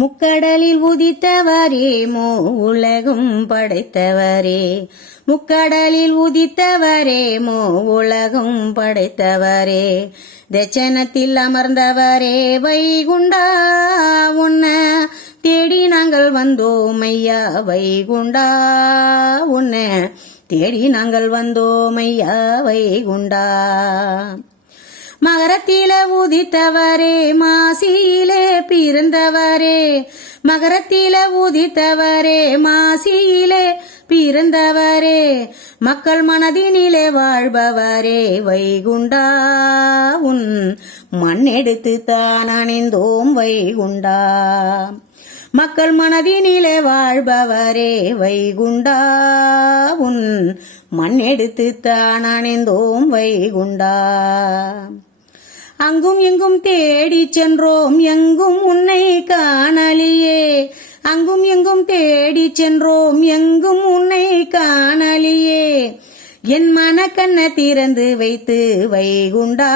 முக்கடலில் உதித்தவரே உலகும் படைத்தவரே, முக்கடலில் உதித்தவரே உலகும் படைத்தவரே, தட்சணத்தில் அமர்ந்தவரே வைகுண்டா உன்ன தேடி நாங்கள் வந்தோம் ஐயா வைகுண்டா உன்ன தேடி நாங்கள் வந்தோம் ஐயா வைகுண்டா. மகரத்தில உதித்தவரே மாசியிலே பிறந்தவரே, மகரத்தில உதித்தவரே மாசியிலே பிறந்தவரே, மக்கள் மனதினிலே வாழ்பவரே வைகுண்டா உன் மண்ணெடுத்து தான் அணிந்தோம் வைகுண்டா. மக்கள் மனதினிலே வாழ்பவரே வைகுண்டா உன் மண்ணெடுத்து தான் அணிந்தோம் வைகுண்டா. அங்கும் எங்கும் தேடி சென்றோம் எங்கும் உன்னை காணலியே, அங்கும் எங்கும் தேடி சென்றோம் எங்கும் உன்னை காணலியே, என் மனக்கண்ண திறந்து வைத்து வைகுண்டா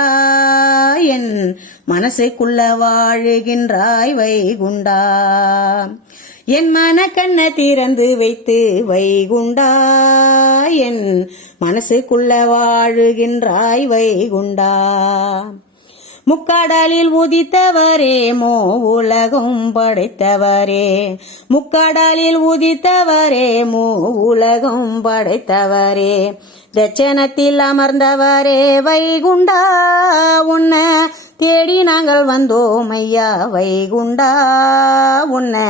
என் மனசுக்குள்ள வாழுகின்றாய் வைகுண்டா. என் மனக்கண்ண திறந்து வைத்து வைகுண்டா என் மனசுக்குள்ள வாழுகின்றாய் வைகுண்டா. முக்கடலில் உதித்தவரே உலகும் படைத்தவரே, முக்கடலில் உதித்தவரே உலகும் படைத்தவரே, தட்சணத்தில் அமர்ந்தவரே வைகுண்டா உன்ன தேடி நாங்கள் வந்தோம் ஐயா வைகுண்டா உன்ன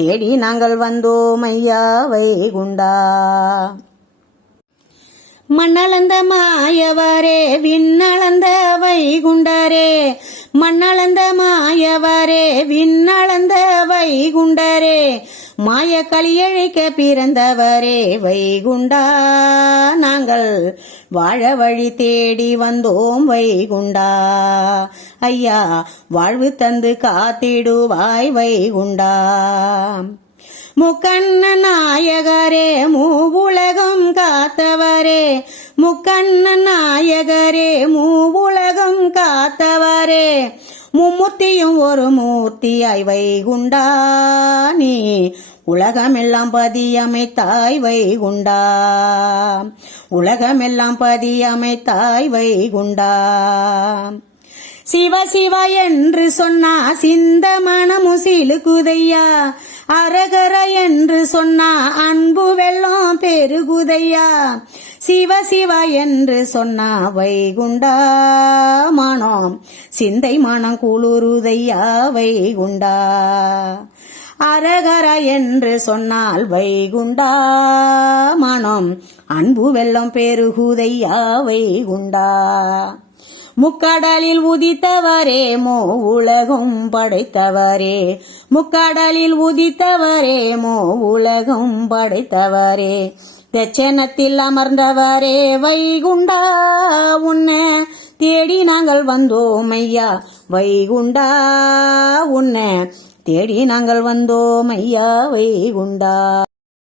தேடி நாங்கள் வந்தோம் ஐயா வைகுண்டா. மண்ணளந்த மாயவரே விண்ணளந்த வைகுண்டரே, மண்ணளந்த மாயவரே விண்ணளந்த வைகுண்டரே, மாய களியழைக்க பிறந்தவரே வைகுண்டா நாங்கள் வாழ வழி தேடி வந்தோம் வைகுண்டா. ஐயா வாழ்வு தந்து காத்திடுவாய் வைகுண்டா. முக்கண்ண நாயகரே மூவுலகம் காத்தவரே, முக்கண்ண நாயகரே மூவுலகம் காத்தவரே, மும்மூர்த்தியும் ஒரு மூர்த்தியாய் வைகுண்டா நீ உலகமெல்லாம் பதியமைத்தாய் வைகுண்டா, உலகமெல்லாம் பதியமைத்தாய் வைகுண்டா. சிவ சிவ என்று சொன்னா சிந்த மனமும் சிலுகுதையா, அரகர என்று சொன்னா அன்பு வெள்ளம் பெருகுதையா, சிவ சிவ என்று சொன்னா வைகுண்டா மனம் சிந்தை மனம் குளிருதையா வைகுண்டா. அரகர என்று சொன்னால் வைகுண்டா மனம் அன்பு வெள்ளம் பெருகுதையா வைகுண்டா. முக்கடலில் உதித்தவரே உலகும் படைத்தவரே, முக்கடலில் உதித்தவரே உலகும் படைத்தவரே, தட்சணத்தில் அமர்ந்தவரே வைகுண்டா உன்ன தேடி நாங்கள் வந்தோம் ஐயா வைகுண்டா உன்ன தேடி நாங்கள் வந்தோம் ஐயா வைகுண்டா.